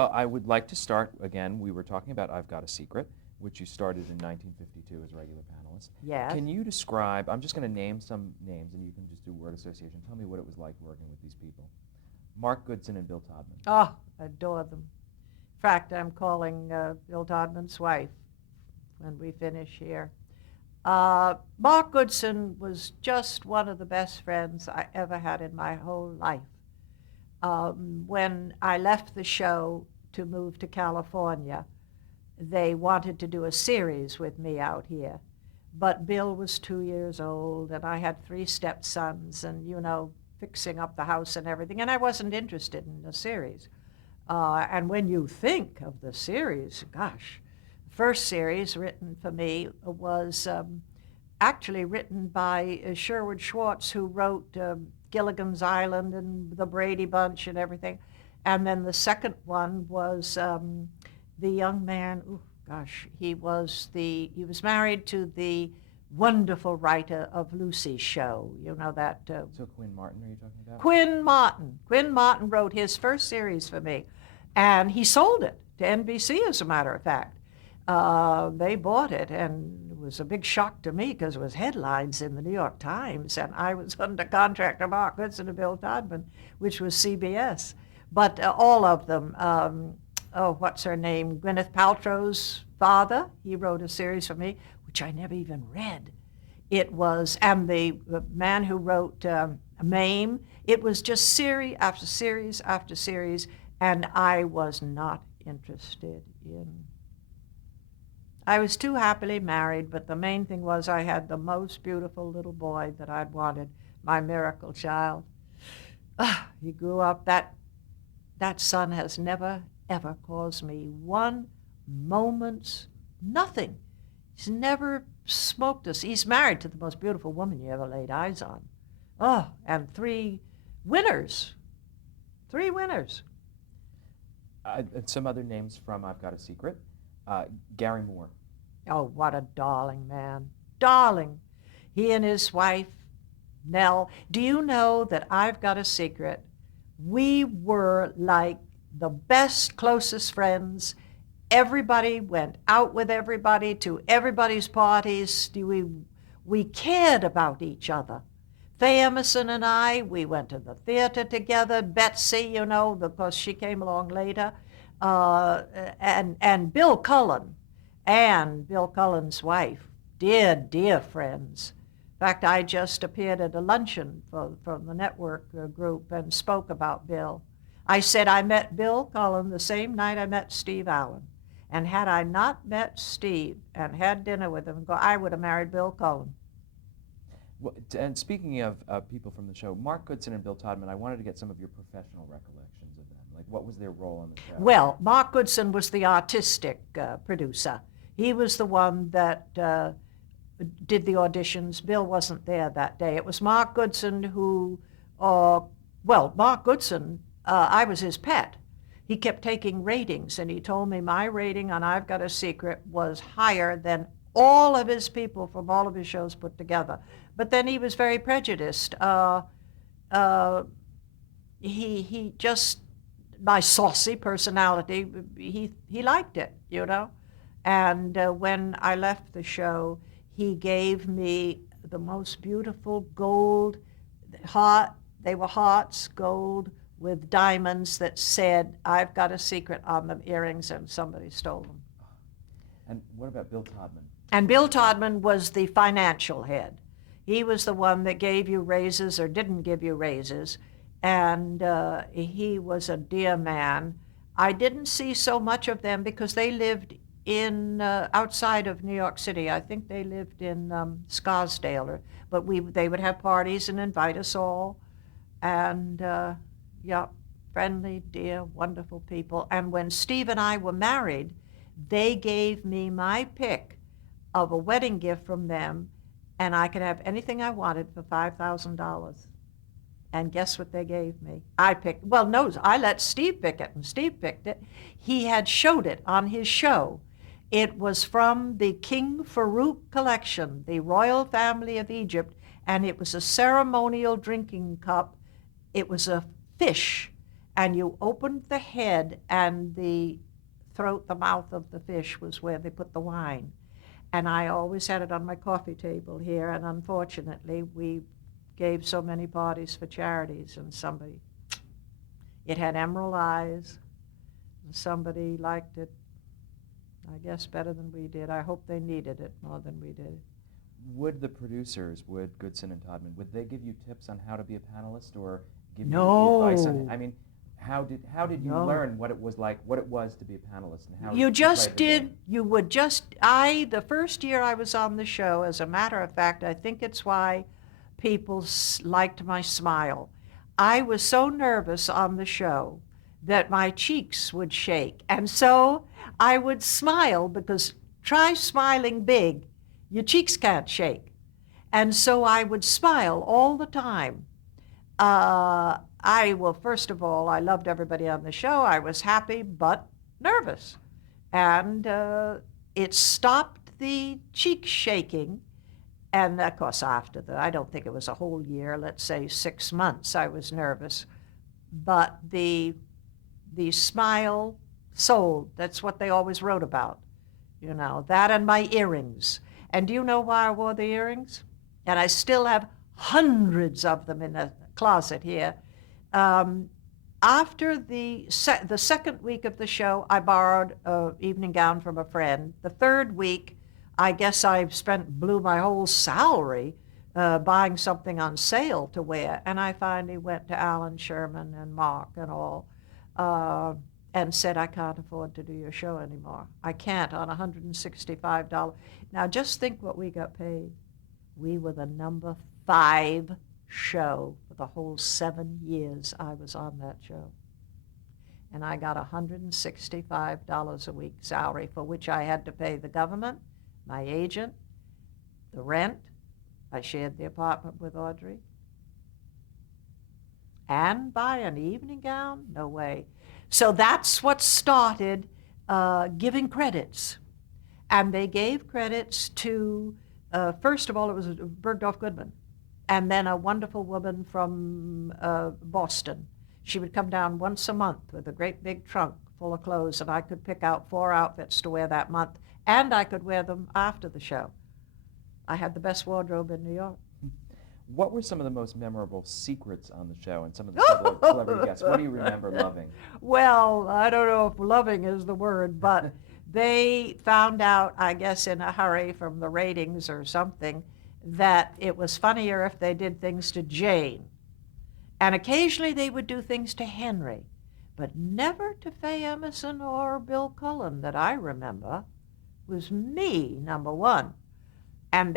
I would like to start again. We were talking about I've Got a Secret, which you started in 1952 as regular panelist. Yes. Can you describe, I'm just going to name some names and you can just do word association. Tell me what it was like working with these people. Mark Goodson and Bill Todman. Oh, adore them. In fact, I'm calling Bill Todman's wife when we finish here. Mark Goodson was just one of the best friends I ever had in my whole life. When I left the show to move to California, they wanted to do a series with me out here. But Bill was 2 years old, and I had 3 stepsons, and, fixing up the house and everything, and I wasn't interested in the series. And when you think of the series, gosh, the first series written for me was actually written by Sherwood Schwartz, who wrote Gilligan's Island and the Brady Bunch and everything. And then the second one was the young man, he was married to the wonderful writer of Lucy's show. You know that? So Quinn Martin, are you talking about? Quinn Martin. Quinn Martin wrote his first series for me, and he sold it to NBC, as a matter of fact. They bought it, and it was a big shock to me because it was headlines in the New York Times, and I was under contract to Mark Goodson and Bill Todman, which was CBS. But all of them, what's her name? Gwyneth Paltrow's father, he wrote a series for me, which I never even read. It was, and the man who wrote Mame, it was just series after series after series, and I was not interested in. I was too happily married, but the main thing was I had the most beautiful little boy that I'd wanted, my miracle child. He grew up. That son has never, ever caused me one moment's nothing. He's never smoked us. He's married to the most beautiful woman you ever laid eyes on. Oh, and 3 winners. 3 winners. And some other names from I've Got a Secret. Gary Moore. Oh, what a darling man. Darling. He and his wife, Nell. Do you know that I've Got a Secret? We were like the best, closest friends. Everybody went out with everybody to everybody's parties. We cared about each other. Faye Emerson and I, we went to the theater together. Betsy, because she came along later. And Bill Cullen and Bill Cullen's wife, dear, dear friends. In fact, I just appeared at a luncheon from the network group and spoke about Bill. I said I met Bill Cullen the same night I met Steve Allen. And had I not met Steve and had dinner with him, I would have married Bill Cullen. Well, and speaking of people from the show, Mark Goodson and Bill Todman, I wanted to get some of your professional recollections of them. Like, what was their role on the show? Well, Mark Goodson was the artistic producer. He was the one that did the auditions. Bill wasn't there that day. It was Mark Goodson who, Mark Goodson, I was his pet. He kept taking ratings, and he told me my rating on I've Got a Secret was higher than all of his people from all of his shows put together. But then he was very prejudiced. He just, my saucy personality, he liked it, And when I left the show, he gave me the most beautiful gold heart. They were hearts, gold, with diamonds that said, I've Got a Secret on them earrings, and somebody stole them. And what about Bill Todman? And Bill Todman was the financial head. He was the one that gave you raises or didn't give you raises, and he was a dear man. I didn't see so much of them because they lived in outside of New York City. I think they lived in Scarsdale, but they would have parties and invite us all, and friendly, dear, wonderful people. And when Steve and I were married, they gave me my pick of a wedding gift from them, and I could have anything I wanted for $5,000. And guess what they gave me? I let Steve pick it, and Steve picked it. He had showed it on his show. It was from the King Farouk collection, the royal family of Egypt, and it was a ceremonial drinking cup. It was a fish, and you opened the head, and the throat, the mouth of the fish was where they put the wine. And I always had it on my coffee table here, and unfortunately, we gave so many parties for charities, and it had emerald eyes, and somebody liked it, I guess, better than we did. I hope they needed it more than we did. Would the producers, would Goodson and Todman, would they give you tips on how to be a panelist, or give you advice on? No. I mean, how did you No. learn what it was like, what it was to be a panelist, and how You to just play the game? did, the first year I was on the show, as a matter of fact, I think it's why people liked my smile. I was so nervous on the show that my cheeks would shake. And so I would smile, because try smiling big, your cheeks can't shake. And so I would smile all the time. First of all, I loved everybody on the show. I was happy, but nervous. And it stopped the cheek shaking. And of course, I don't think it was a whole year, let's say 6 months, I was nervous. But the smile sold. That's what they always wrote about. That and my earrings. And do you know why I wore the earrings? And I still have hundreds of them in the closet here. After the second week of the show, I borrowed an evening gown from a friend. The third week, I guess I blew my whole salary buying something on sale to wear. And I finally went to Alan Sherman and Mark and all and said, I can't afford to do your show anymore. I can't on $165. Now just think what we got paid. We were the number 5 show for the whole 7 years I was on that show. And I got $165 a week salary, for which I had to pay the government, my agent, the rent. I shared the apartment with Audrey. And buy an evening gown? No way. So that's what started giving credits. And they gave credits to, first of all, it was Bergdorf Goodman, and then a wonderful woman from Boston. She would come down once a month with a great big trunk full of clothes, and I could pick out 4 outfits to wear that month, and I could wear them after the show. I had the best wardrobe in New York. What were some of the most memorable secrets on the show, and some of the celebrity guests? What do you remember loving? Well, I don't know if loving is the word, but they found out, I guess in a hurry from the ratings or something, that it was funnier if they did things to Jayne. And occasionally they would do things to Henry, but never to Faye Emerson or Bill Cullen that I remember. It was me, number one. And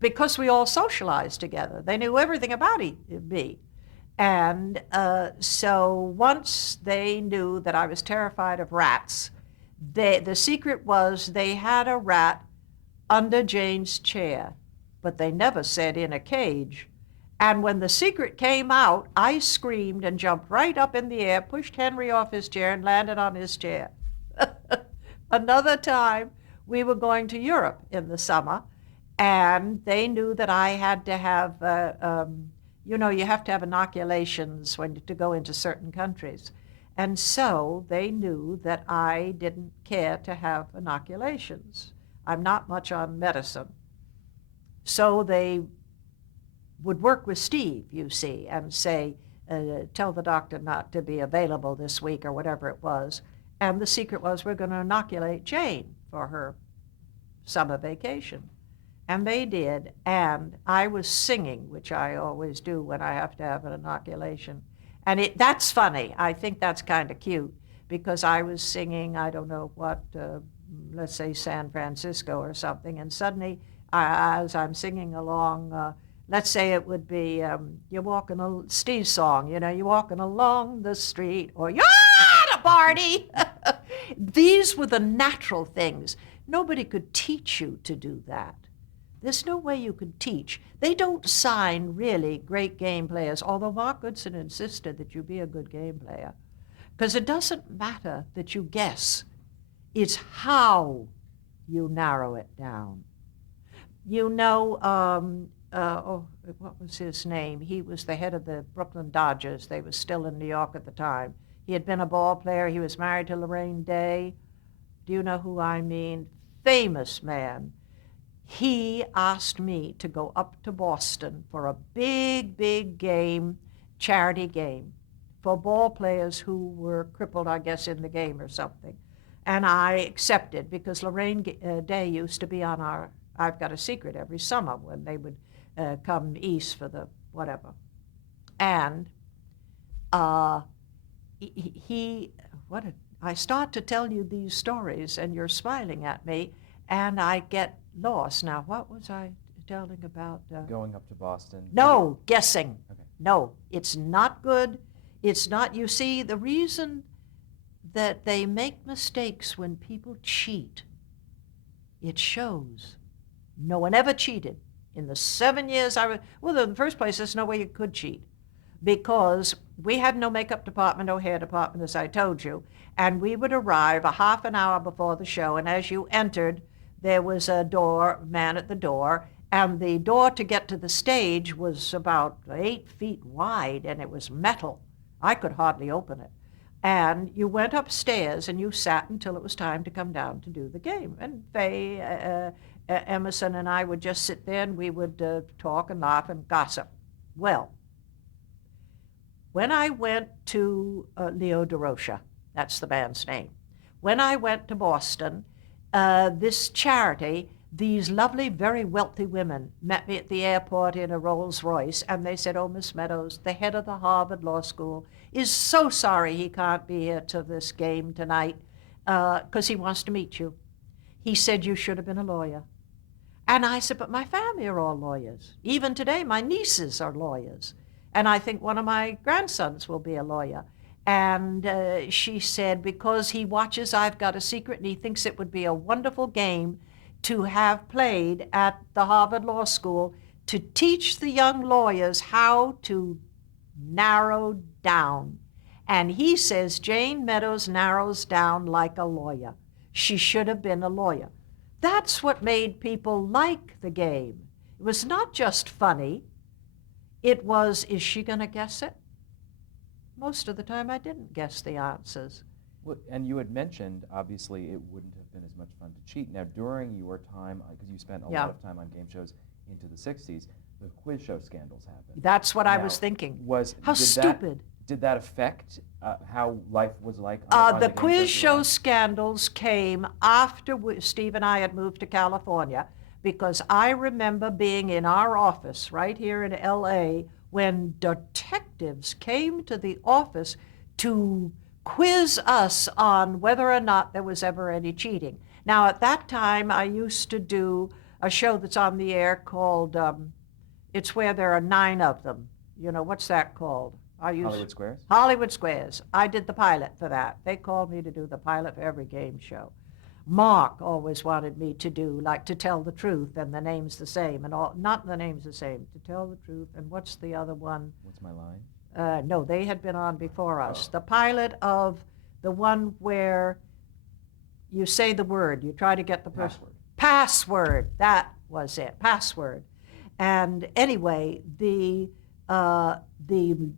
because we all socialized together, they knew everything about me. And so once they knew that I was terrified of rats, the secret was they had a rat under Jayne's chair, but they never said in a cage. And when the secret came out, I screamed and jumped right up in the air, pushed Henry off his chair, and landed on his chair. Another time, we were going to Europe in the summer, and they knew that I had to have, you have to have inoculations to go into certain countries. And so they knew that I didn't care to have inoculations. I'm not much on medicine. So they would work with Steve, you see, and say, tell the doctor not to be available this week or whatever it was. And the secret was we're going to inoculate Jayne for her summer vacation. And they did, and I was singing, which I always do when I have to have an inoculation. And that's funny. I think that's kind of cute, because I was singing, I don't know what, let's say San Francisco or something, and suddenly, as I'm singing along, let's say it would be, you're walking, Steve's song, you're walking along the street, or you're at a party. These were the natural things. Nobody could teach you to do that. There's no way you could teach. They don't sign really great game players, although Mark Goodson insisted that you be a good game player. Because it doesn't matter that you guess. It's how you narrow it down. what was his name? He was the head of the Brooklyn Dodgers. They were still in New York at the time. He had been a ball player. He was married to Lorraine Day. Do you know who I mean? Famous man. He asked me to go up to Boston for a big, big game, charity game, for ball players who were crippled, I guess, in the game or something. And I accepted because Lorraine Day used to be on our I've Got a Secret every summer when they would come east for the whatever. And I start to tell you these stories and you're smiling at me and I get lost. Now, what was I telling about? Going up to Boston. No, guessing. Okay. No, it's not good. It's not, you see, the reason that they make mistakes when people cheat, it shows. No one ever cheated. In the 7 years I was, well, in the first place, there's no way you could cheat because we had no makeup department, no hair department, as I told you, and we would arrive a half an hour before the show, and as you entered, there was a man at the door, and the door to get to the stage was about 8 feet wide, and it was metal. I could hardly open it. And you went upstairs and you sat until it was time to come down to do the game. And Faye, Emerson and I would just sit there and we would talk and laugh and gossip. Well, when I went to Leo DeRocha, that's the band's name, when I went to Boston, this charity, these lovely, very wealthy women met me at the airport in a Rolls Royce, and they said, "Oh, Miss Meadows, the head of the Harvard Law School is so sorry he can't be here to this game tonight because he wants to meet you. He said you should have been a lawyer." And I said, "But my family are all lawyers. Even today, my nieces are lawyers. And I think one of my grandsons will be a lawyer." And she said, because he watches I've Got a Secret and he thinks it would be a wonderful game to have played at the Harvard Law School to teach the young lawyers how to narrow down. And he says Jayne Meadows narrows down like a lawyer. She should have been a lawyer. That's what made people like the game. It was not just funny. It was, is she going to guess it? Most of the time I didn't guess the answers. Well, and you had mentioned, obviously, it wouldn't have been as much fun to cheat. Now, during your time, because you spent a lot of time on game shows into the 60s, the quiz show scandals happened. That's what I was thinking. How stupid. Did that affect how life was like on the game quiz shows show around? Scandals came after Steve and I had moved to California, because I remember being in our office right here in L.A. when detectives came to the office to quiz us on whether or not there was ever any cheating. Now, at that time, I used to do a show that's on the air called, it's where there are 9 of them. You know, what's that called? Hollywood Squares? Hollywood Squares. I did the pilot for that. They called me to do the pilot for every game show. Mark always wanted me to do, like, To Tell the Truth, and the name's the same, and all, not the name's the same, To Tell the Truth, and what's the other one? What's My Line? No, they had been on before us. The pilot of the one where you say the word, you try to get the person. Password, that was it, Password. And anyway, the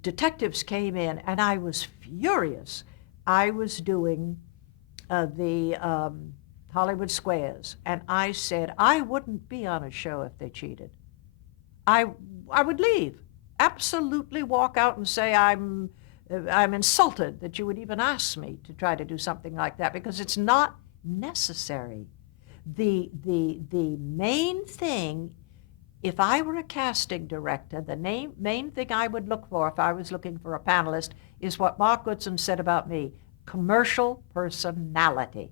detectives came in, and I was furious. I was doing the Hollywood Squares, and I said I wouldn't be on a show if they cheated. I would leave. Absolutely walk out and say I'm insulted that you would even ask me to try to do something like that, because it's not necessary. The main thing, if I were a casting director, the main thing I would look for if I was looking for a panelist is what Mark Goodson said about me: commercial personality.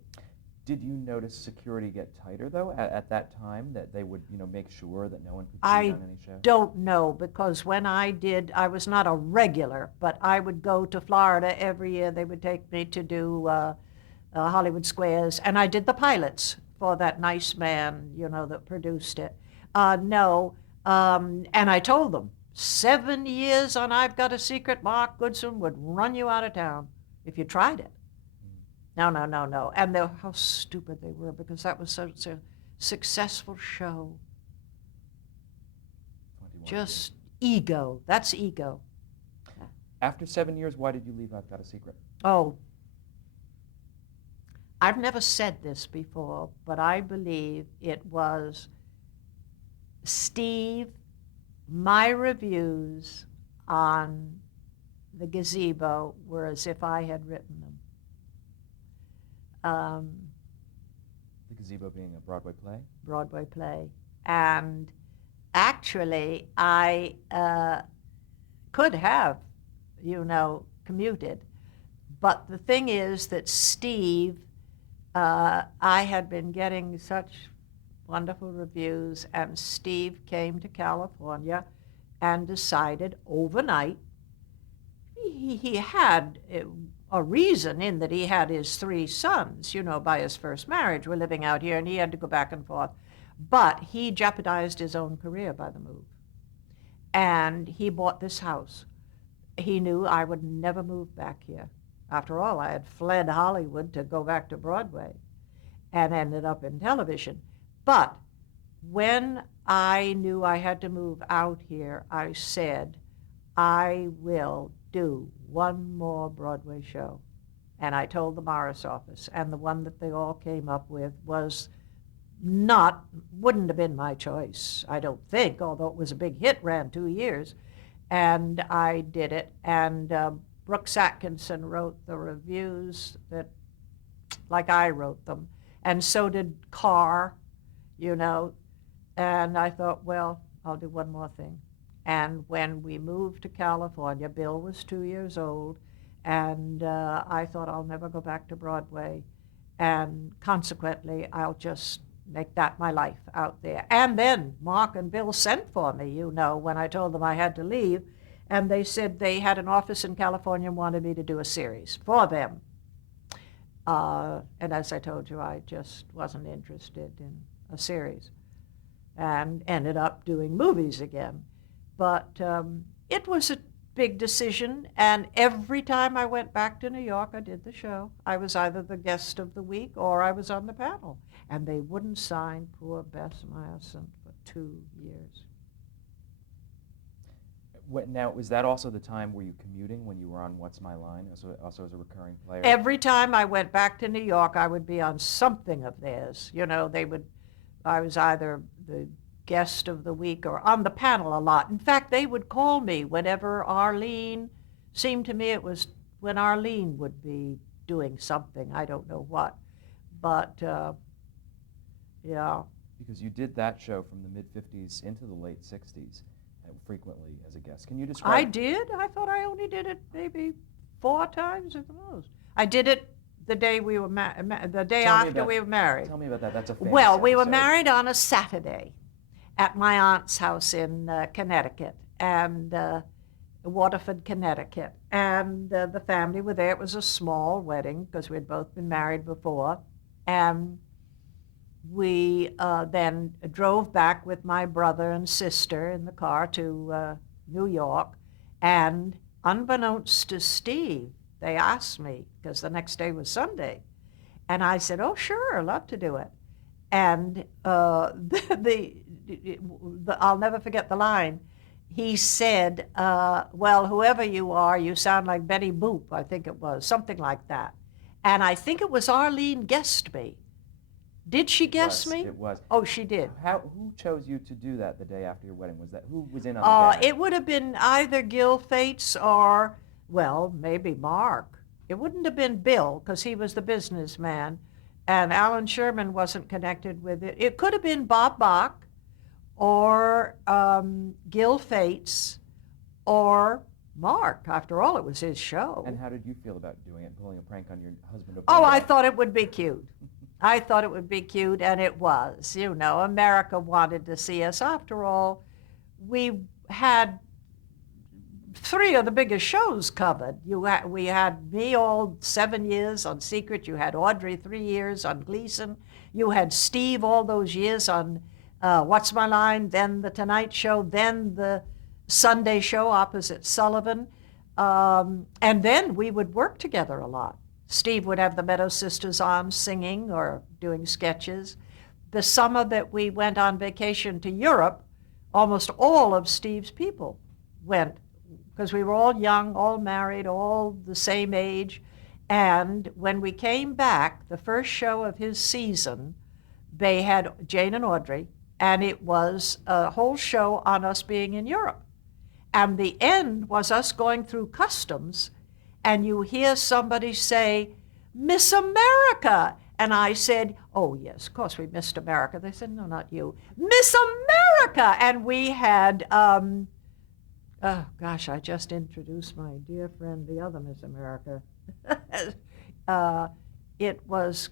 Did you notice security get tighter, though, at that time, that they would, make sure that no one could cheat on any show? I don't know, because when I did, I was not a regular, but I would go to Florida every year. They would take me to do Hollywood Squares, and I did the pilots for that nice man, that produced it. No, and I told them, 7 years on I've Got a Secret, Mark Goodson would run you out of town if you tried it. No. And how stupid they were, because that was such a successful show. wanted to Just ego. That's ego. do. After 7 years, why did you leave I've Got a Secret? Oh, I've never said this before, but I believe it was Steve, my reviews on the gazebo were as if I had written them. The Gazebo being a Broadway play? Broadway play. And actually, I could have, commuted. But the thing is that Steve, I had been getting such wonderful reviews, and Steve came to California and decided overnight. He had a reason in that he had his 3 sons, by his first marriage, were living out here, and he had to go back and forth. But he jeopardized his own career by the move. And he bought this house. He knew I would never move back here. After all, I had fled Hollywood to go back to Broadway and ended up in television. But when I knew I had to move out here, I said, I will do one more Broadway show. And I told the Morris office, and the one that they all came up with wouldn't have been my choice, I don't think, although it was a big hit, ran 2 years. And I did it, and Brooks Atkinson wrote the reviews like I wrote them, and so did Carr, and I thought, well, I'll do one more thing. And when we moved to California, Bill was 2 years old, and I thought I'll never go back to Broadway, and consequently, I'll just make that my life out there. And then Mark and Bill sent for me, when I told them I had to leave, and they said they had an office in California and wanted me to do a series for them. And as I told you, I just wasn't interested in a series and ended up doing movies again. But it was a big decision, and every time I went back to New York, I did the show. I was either the guest of the week or I was on the panel, and they wouldn't sign poor Bess Meyerson for 2 years. Now, was that also the time were you commuting when you were on What's My Line, also as a recurring player? Every time I went back to New York, I would be on something of theirs. I was either the guest of the week or on the panel a lot. In fact, they would call me whenever Arlene, seemed to me it was when Arlene would be doing something, I don't know what. But, yeah. Because you did that show from the mid-50s into the late 60s frequently as a guest. Can you describe? I did? I thought I only did it maybe 4 times at the most. I did it the day we were the day after we were married. Tell me about that. That's a famous Well, we were episode. married on a Saturday at my aunt's house in Connecticut, and Waterford, Connecticut. And the family were there. It was a small wedding because we had both been married before. And we then drove back with my brother and sister in the car to New York. And unbeknownst to Steve, they asked me, because the next day was Sunday. And I said, oh, sure, I'd love to do it. And I'll never forget the line. He said, well, whoever you are, you sound like Betty Boop, I think it was, something like that. And I think it was Arlene guessed me. Did she guess me? It was. Oh, she did. Who chose you to do that the day after your wedding? Who was in on the gang? It would have been either Gil Fates or, well, maybe Mark. It wouldn't have been Bill, because he was the businessman, and Alan Sherman wasn't connected with it. It could have been Bob Bach or Gil Fates or Mark. After all, it was his show. And how did you feel about doing it, pulling a prank on your husband? Oh, I thought it would be cute. I thought it would be cute, and it was. America wanted to see us. After all, we had 3 of the biggest shows covered. We had me all 7 years on Secret. You had Audrey 3 years on Gleason. You had Steve all those years on What's My Line, then The Tonight Show, then the Sunday show opposite Sullivan. And then we would work together a lot. Steve would have the Meadows sisters on singing or doing sketches. The summer that we went on vacation to Europe, almost all of Steve's people went, because we were all young, all married, all the same age. And when we came back, the first show of his season, they had Jayne and Audrey, and it was a whole show on us being in Europe. And the end was us going through customs, and you hear somebody say, Miss America. And I said, oh, yes, of course we missed America. They said, no, not you. Miss America. And we had, oh, gosh, I just introduced my dear friend, the other Miss America. It was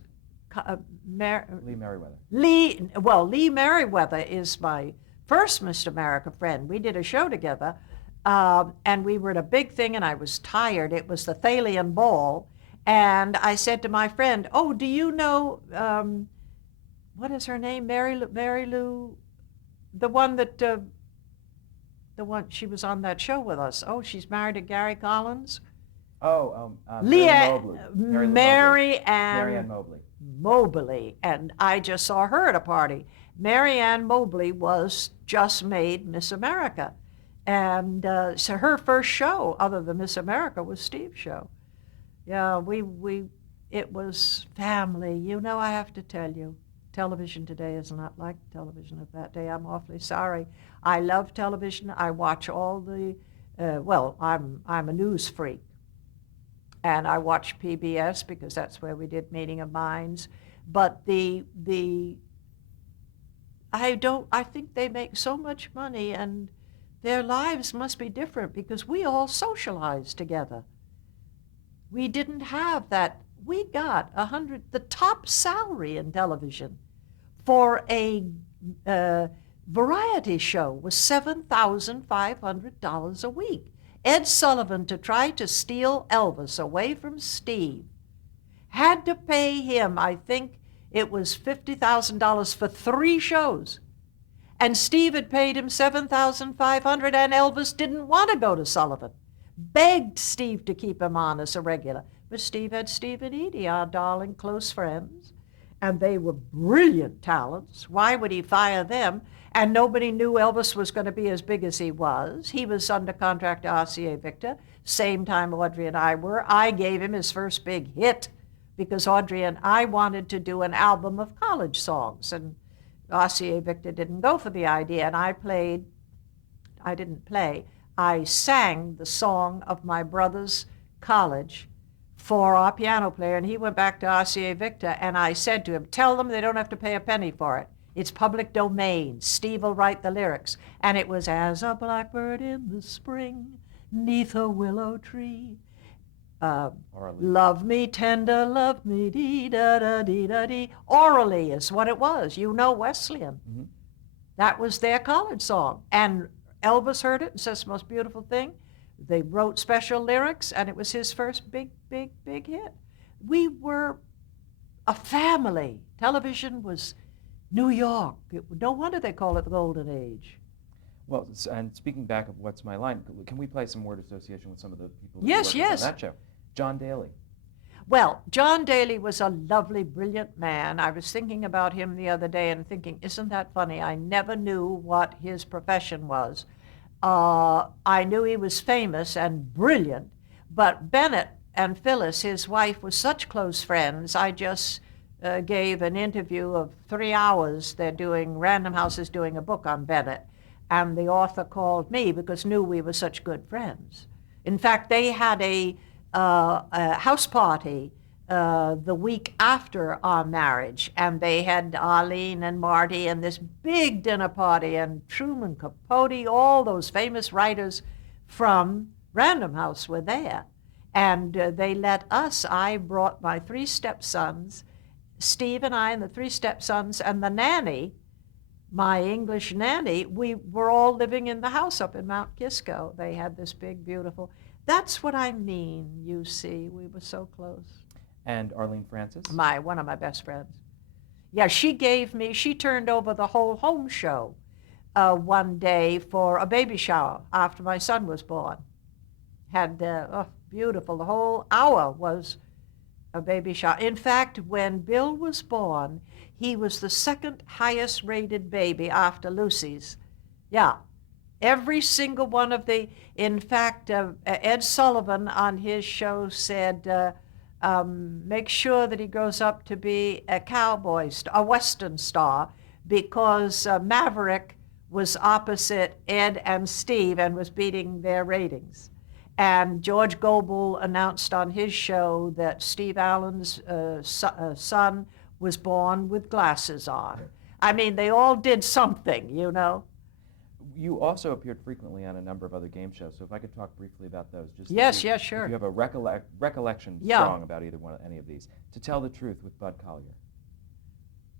Lee Merriweather. Lee Merriweather is my first Miss America friend. We did a show together, and we were at a big thing, and I was tired. It was the Thalian Ball. And I said to my friend, oh, do you know, what is her name? Mary Lou, the one that, she was on that show with us. Oh, she's married to Gary Collins. Oh, Mary Ann Mobley. And I just saw her at a party. Mary Ann Mobley was just made Miss America. And so her first show, other than Miss America, was Steve's show. Yeah, it was family. You know, I have to tell you, television today is not like television of that day. I'm awfully sorry. I love television. I watch all the, I'm a news freak. And I watch PBS because that's where we did Meeting of Minds. But I think they make so much money, and their lives must be different because we all socialize together. We didn't have that. We got the top salary in television for a variety show was $7,500 a week. Ed Sullivan, to try to steal Elvis away from Steve, had to pay him, I think it was $50,000 for 3 shows. And Steve had paid him $7,500, and Elvis didn't want to go to Sullivan. Begged Steve to keep him on as a regular. But Steve had Steve and Edie, our darling close friends, and they were brilliant talents. Why would he fire them? And nobody knew Elvis was going to be as big as he was. He was under contract to RCA Victor, same time Audrey and I were. I gave him his first big hit because Audrey and I wanted to do an album of college songs, and RCA Victor didn't go for the idea, and I sang the song of my brother's college for our piano player, and he went back to RCA Victor, and I said to him, tell them they don't have to pay a penny for it. It's public domain. Steve will write the lyrics. And it was, as a blackbird in the spring, 'neath a willow tree. Love me tender, love me dee-da-da-dee-da-dee. Orally is what it was. You know Wesleyan. Mm-hmm. That was their college song. And Elvis heard it and says, the most beautiful thing. They wrote special lyrics, and it was his first big hit. We were a family. Television was New York. No wonder they call it the Golden Age. Well, and speaking back of What's My Line, can we play some word association with some of the people who yes. on that show? John Daly. Well, John Daly was a lovely, brilliant man. I was thinking about him the other day and thinking, isn't that funny? I never knew what his profession was. I knew he was famous and brilliant, but Bennett and Phyllis, his wife, were such close friends. I just gave an interview of 3 hours. Random House is doing a book on Bennett, and the author called me because knew we were such good friends. In fact, they had a house party the week after our marriage, and they had Arlene and Marty and this big dinner party, and Truman Capote, all those famous writers from Random House were there. And they let us, I brought my 3 stepsons, Steve and I and the 3 stepsons, and the nanny, my English nanny. We were all living in the house up in Mount Kisco. They had this big, beautiful, that's what I mean, you see. We were so close. And Arlene Francis? One of my best friends. Yeah, she turned over the whole home show one day for a baby shower after my son was born. Had, beautiful, the whole hour was a baby shower. In fact, when Bill was born, he was the 2nd highest rated baby after Lucy's Yeah. Every single one of in fact, Ed Sullivan on his show said, make sure that he grows up to be a cowboy, a Western star, because Maverick was opposite Ed and Steve and was beating their ratings. And George Gobel announced on his show that Steve Allen's son was born with glasses on. I mean, they all did something, you know. You also appeared frequently on a number of other game shows, so if I could talk briefly about those. Just Yes, yes, sure. If you have a recollection Yeah. strong about any of these. To Tell the Truth with Bud Collyer.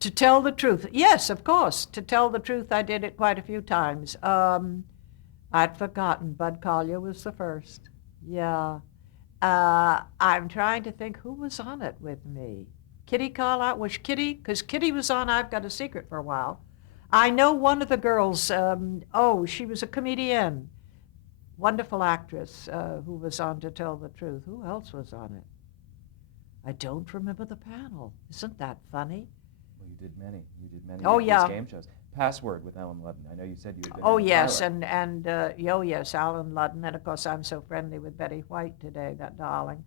To Tell the Truth. Yes, of course. To Tell the Truth, I did it quite a few times. I'd forgotten Bud Collyer was the first. Yeah. I'm trying to think who was on it with me. Kitty Carlisle. Was Kitty? Because Kitty was on I've Got a Secret for a while. I know one of the girls, she was a comedian, wonderful actress who was on To Tell the Truth. Who else was on it? I don't remember the panel. Isn't that funny? Well, you did many. Oh, of yeah. these game shows. Password with Ellen Ludden. I know you said you had been Oh, in the yes, pilot. yes, Alan Ludden, and of course I'm so friendly with Betty White today, that darling.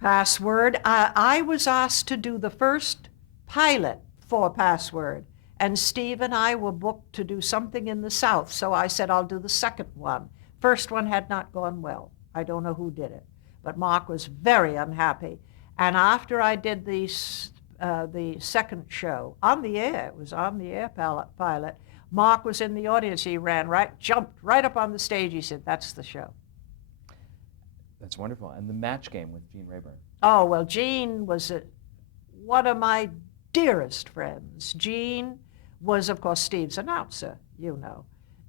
Password, I was asked to do the first pilot for Password, and Steve and I were booked to do something in the South, so I said I'll do the second one. First one had not gone well. I don't know who did it, but Mark was very unhappy. And after I did the second show on the air, it was on the air pilot, Mark was in the audience. He jumped right up on the stage. He said, "That's the show." That's wonderful. And the Match Game with Jayne Rayburn. Oh, well, Jayne was one of my dearest friends. Jayne was, of course, Steve's announcer, you know,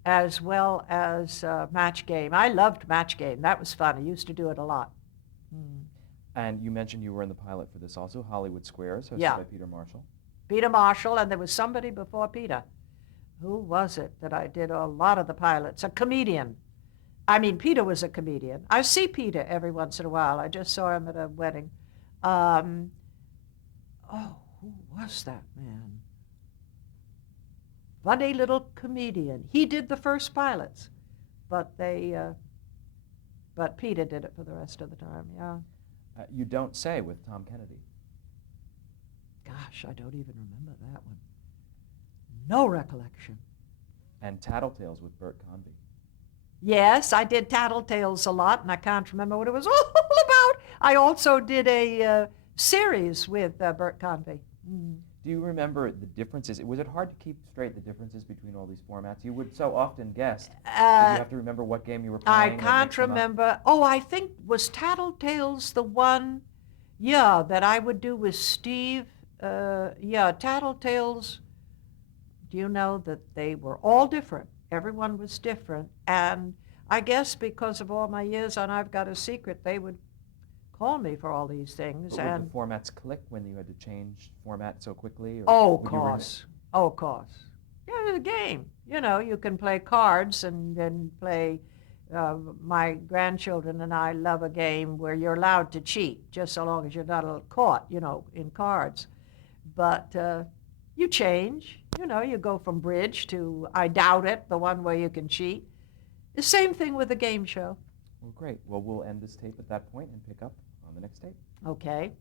as well as Match Game. I loved Match Game. That was fun. I used to do it a lot. And you mentioned you were in the pilot for this also, Hollywood Squares, hosted Yeah. by Peter Marshall. Peter Marshall, and there was somebody before Peter. Who was it that I did a lot of the pilots? A comedian. I mean, Peter was a comedian. I see Peter every once in a while. I just saw him at a wedding. Who was that man? Funny little comedian. He did the first pilots, but Peter did it for the rest of the time, yeah. You Don't Say with Tom Kennedy. Gosh, I don't even remember that one. No recollection. And Tattletales with Bert Convy. Yes, I did Tattletales a lot, and I can't remember what it was all about. I also did a series with Bert Convy. Do you remember the differences? Was it hard to keep straight the differences between all these formats? You would so often guess. Did you have to remember what game you were playing? I can't remember. Oh, I think, was Tattletales the one, that I would do with Steve? Tattletales, do you know that they were all different? Everyone was different. And I guess because of all my years on I've Got a Secret, they would call me for all these things. But would the formats click when you had to change format so quickly? Or of course. Yeah, it's a game. You know, you can play cards and then play. My grandchildren and I love a game where you're allowed to cheat, just so long as you're not caught, in cards. But you change. You go from bridge to I Doubt It, the one where you can cheat. The same thing with a game show. Well, great. Well, we'll end this tape at that point and pick up on the next tape. Okay.